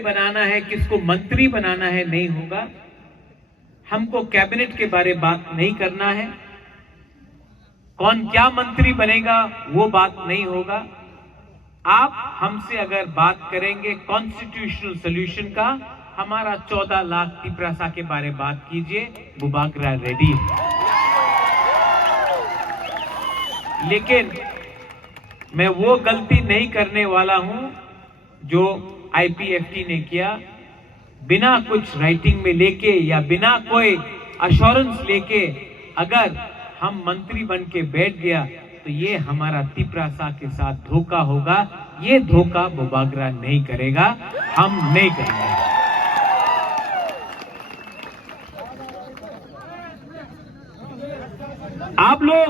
बनाना है, किसको मंत्री बनाना है, नहीं होगा। हमको कैबिनेट के बारे बात नहीं करना है, कौन क्या मंत्री बनेगा वो बात नहीं होगा। आप हमसे अगर बात करेंगे कॉन्स्टिट्यूशनल सोल्यूशन का, हमारा 14 लाख तिपरासा के बारे बात कीजिए, बुबागरा रेडी है। लेकिन मैं वो गलती नहीं करने वाला हूं जो आईपीएफटी ने किया, बिना कुछ राइटिंग में लेके या बिना कोई अश्योरेंस लेके अगर हम मंत्री बन के बैठ गया तो ये हमारा तिपरासा के साथ धोखा होगा। ये धोखा बुबागरा नहीं करेगा, हम नहीं करेंगे। आप लोग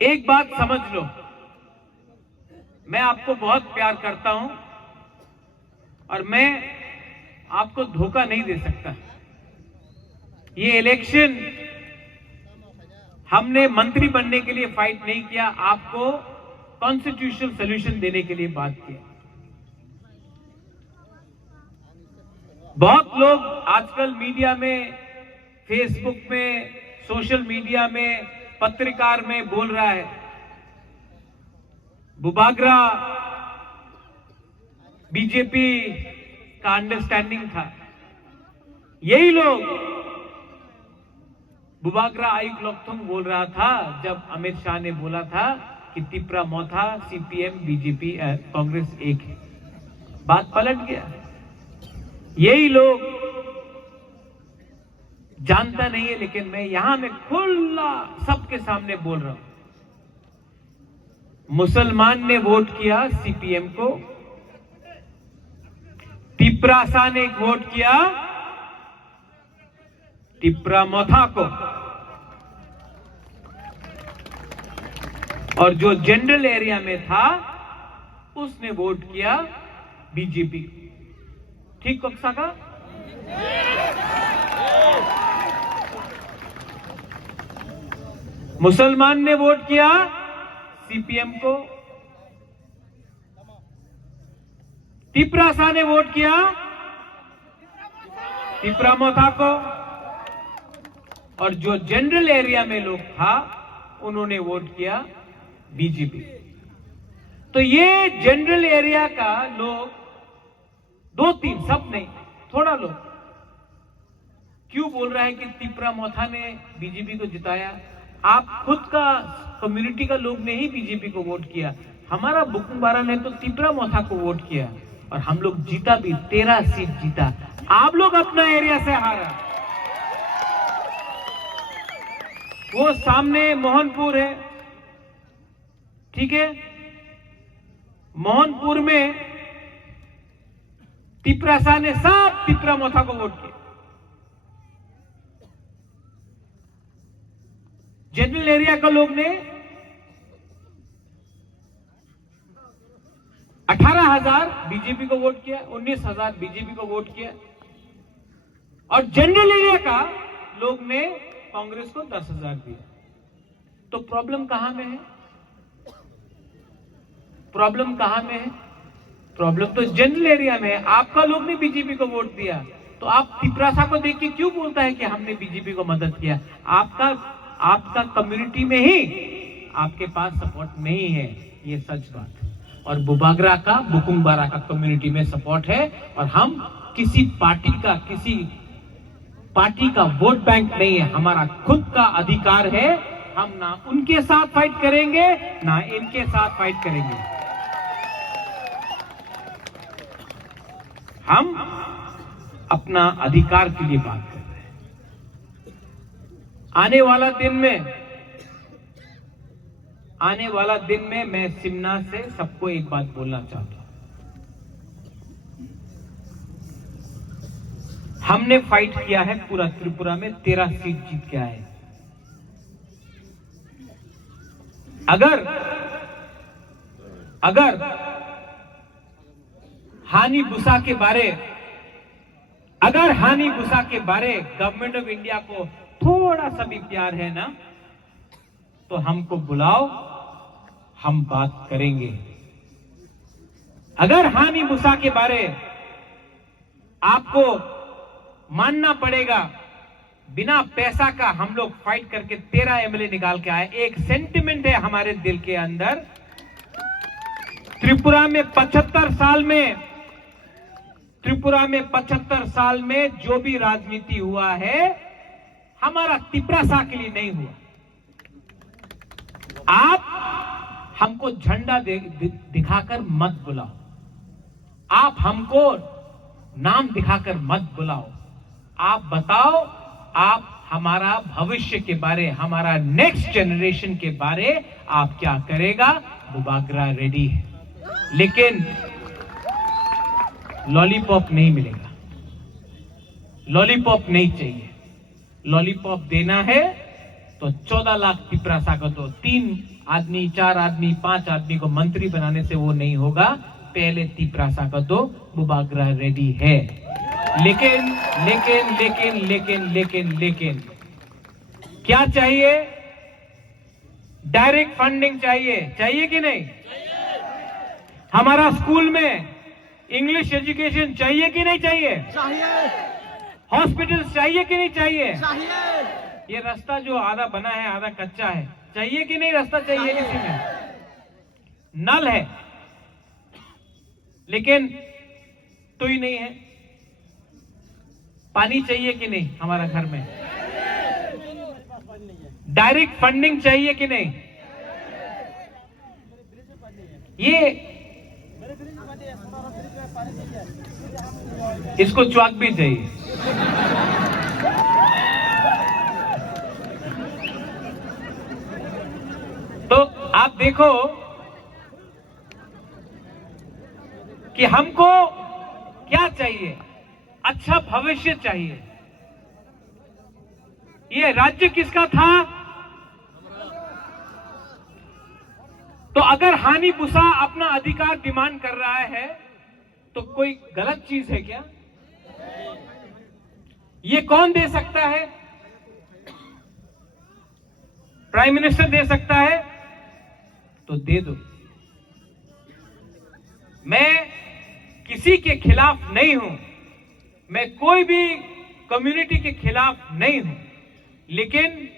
एक बात समझ लो, मैं आपको बहुत प्यार करता हूं और मैं आपको धोखा नहीं दे सकता। ये इलेक्शन हमने मंत्री बनने के लिए फाइट नहीं किया, आपको कॉन्स्टिट्यूशनल सॉल्यूशन देने के लिए बात किया। बहुत लोग आजकल मीडिया में, फेसबुक में, सोशल मीडिया में, पत्रकार में बोल रहा है बुबागरा बीजेपी का अंडरस्टैंडिंग था। यही लोग बुबागरा आयुक्त लोकथुंग बोल रहा था जब अमित शाह ने बोला था कि तिपरा मोथा सीपीएम बीजेपी कांग्रेस एक है। बात पलट गया। यही लोग जानता नहीं है, लेकिन मैं खुला सबके सामने बोल रहा हूं। मुसलमान ने वोट किया सीपीएम को, तिपरासा ने वोट किया तिपरा मोथा को, और जो जनरल एरिया में था उसने वोट किया बीजेपी। ठीक कक्षा का? मुसलमान ने वोट किया सीपीएम को, तिपरासा ने वोट किया तिपरा मोथा को, और जो जनरल एरिया में लोग था उन्होंने वोट किया बीजेपी। तो ये जनरल एरिया का लोग, 2-3 सब नहीं, थोड़ा लोग क्यों बोल रहा है कि तिपरा मोथा ने बीजेपी को जिताया? आप खुद का कम्युनिटी का लोग ने ही बीजेपी को वोट किया। हमारा बुकुंबारा ने तो तिपरा मोथा को वोट किया और हम लोग जीता भी, 13 सीट जीता। आप लोग अपना एरिया से हारा। वो सामने मोहनपुर है, ठीक है, मोहनपुर में तिपरासा ने सब तिपरा मोथा को वोट किया। जनरल एरिया का लोग ने 18,000 बीजेपी को वोट किया, 19,000 बीजेपी को वोट किया, और जनरल एरिया का लोग ने कांग्रेस को 10,000 दिया। तो प्रॉब्लम कहां में है? प्रॉब्लम कहां में है? प्रॉब्लम तो जनरल एरिया में है। आपका लोग ने बीजेपी को वोट दिया, तो आप तिपरासा को देख के क्यों बोलता है कि हमने बीजेपी को मदद किया? आपका कम्युनिटी में ही आपके पास सपोर्ट नहीं है, ये सच बात है। और बुबागरा का, बुकुंबारा का कम्युनिटी में सपोर्ट है, और हम किसी पार्टी का वोट बैंक नहीं है। हमारा खुद का अधिकार है। हम ना उनके साथ फाइट करेंगे ना इनके साथ फाइट करेंगे। हम अपना अधिकार के लिए बात कर रहे हैं। आने वाला दिन में मैं सिमना से सबको एक बात बोलना चाहता हूं। हमने फाइट किया है पूरा त्रिपुरा में, 13 सीट जीत के आए। अगर हानि बुसा के बारे गवर्नमेंट ऑफ इंडिया को थोड़ा सा भी प्यार है ना, तो हमको बुलाओ, हम बात करेंगे। अगर हानि मूसा के बारे आपको मानना पड़ेगा, बिना पैसा का हम लोग फाइट करके 13 एमएलए निकाल के आए। एक सेंटिमेंट है हमारे दिल के अंदर। त्रिपुरा में 75 साल में जो भी राजनीति हुआ है, हमारा तिपरासा के लिए नहीं हुआ। आप हमको झंडा दिखाकर मत बुलाओ, आप हमको नाम दिखाकर मत बुलाओ। आप बताओ, आप हमारा भविष्य के बारे, हमारा नेक्स्ट जनरेशन के बारे आप क्या करेगा। बुबागरा रेडी है, लेकिन लॉलीपॉप नहीं मिलेगा, लॉलीपॉप नहीं चाहिए। लॉलीपॉप देना है तो 14 लाख तिपरासा को दो। 3 आदमी, 4 आदमी, 5 आदमी को मंत्री बनाने से वो नहीं होगा। पहले तिपरासा को दो। बुबागरा रेडी है, लेकिन लेकिन लेकिन लेकिन लेकिन लेकिन क्या चाहिए? डायरेक्ट फंडिंग चाहिए, चाहिए कि नहीं? हमारा स्कूल में इंग्लिश एजुकेशन चाहिए कि नहीं चाहिए? चाहिए। हॉस्पिटल्स चाहिए कि नहीं चाहिए? चाहिए। ये रास्ता जो आधा बना है आधा कच्चा है, चाहिए कि नहीं? रास्ता चाहिए किसी में? नल है लेकिन तो ही नहीं है। पानी चाहिए कि नहीं हमारा घर में? डायरेक्ट फंडिंग चाहिए कि नहीं? ये इसको च्वाक भी चाहिए। तो आप देखो कि हमको क्या चाहिए? अच्छा भविष्य चाहिए। ये राज्य किसका था? तो अगर हानि मूसा अपना अधिकार डिमांड कर रहा है तो कोई गलत चीज है क्या? ये कौन दे सकता है? प्राइम मिनिस्टर दे सकता है तो दे दो। मैं किसी के खिलाफ नहीं हूं, मैं कोई भी कम्युनिटी के खिलाफ नहीं हूं, लेकिन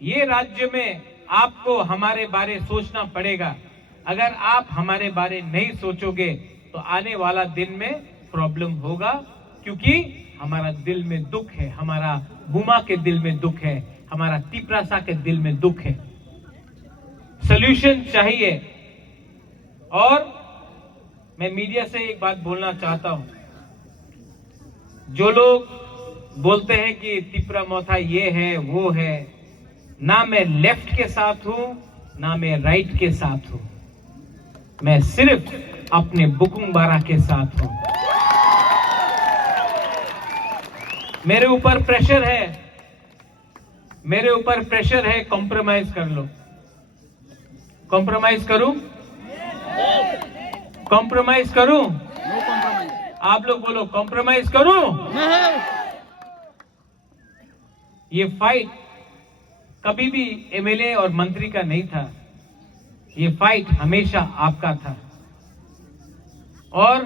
ये राज्य में आपको हमारे बारे सोचना पड़ेगा। अगर आप हमारे बारे नहीं सोचोगे तो आने वाला दिन में प्रॉब्लम होगा, क्योंकि हमारा दिल में दुख है, हमारा बुमा के दिल में दुख है, हमारा तिपरासा के दिल में दुख है। सॉल्यूशन चाहिए। और मैं मीडिया से एक बात बोलना चाहता हूं। जो लोग बोलते हैं कि तिपरा मोथा ये है वो है, ना मैं लेफ्ट के साथ हूं ना मैं राइट के साथ हूं, मैं सिर्फ अपने बुकुंबारा के साथ हूं। मेरे ऊपर प्रेशर है, मेरे ऊपर प्रेशर है, कॉम्प्रोमाइज कर लो। कॉम्प्रोमाइज करूं? कॉम्प्रोमाइज करूं? No compromise. आप लोग बोलो, कॉम्प्रोमाइज करूं? ये फाइट कभी भी एमएलए और मंत्री का नहीं था, ये फाइट हमेशा आपका था। और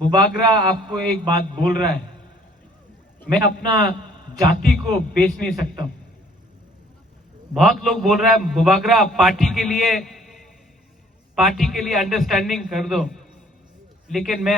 बुबागरा आपको एक बात बोल रहा है, मैं अपना जाति को बेच नहीं सकता हूं। बहुत लोग बोल रहा है बुबागरा पार्टी के लिए अंडरस्टैंडिंग कर दो, लेकिन मैं